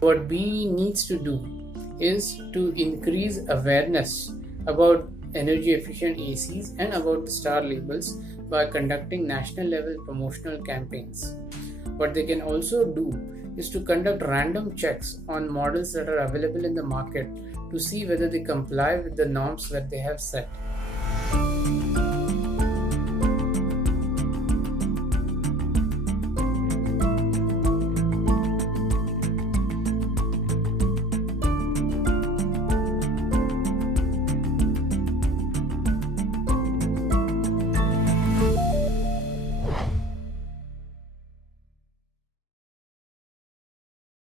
What B needs to do is to increase awareness about energy efficient ACs and about the star labels by conducting national level promotional campaigns. What they can also do is to conduct random checks on models that are available in the market to see whether they comply with the norms that they have set.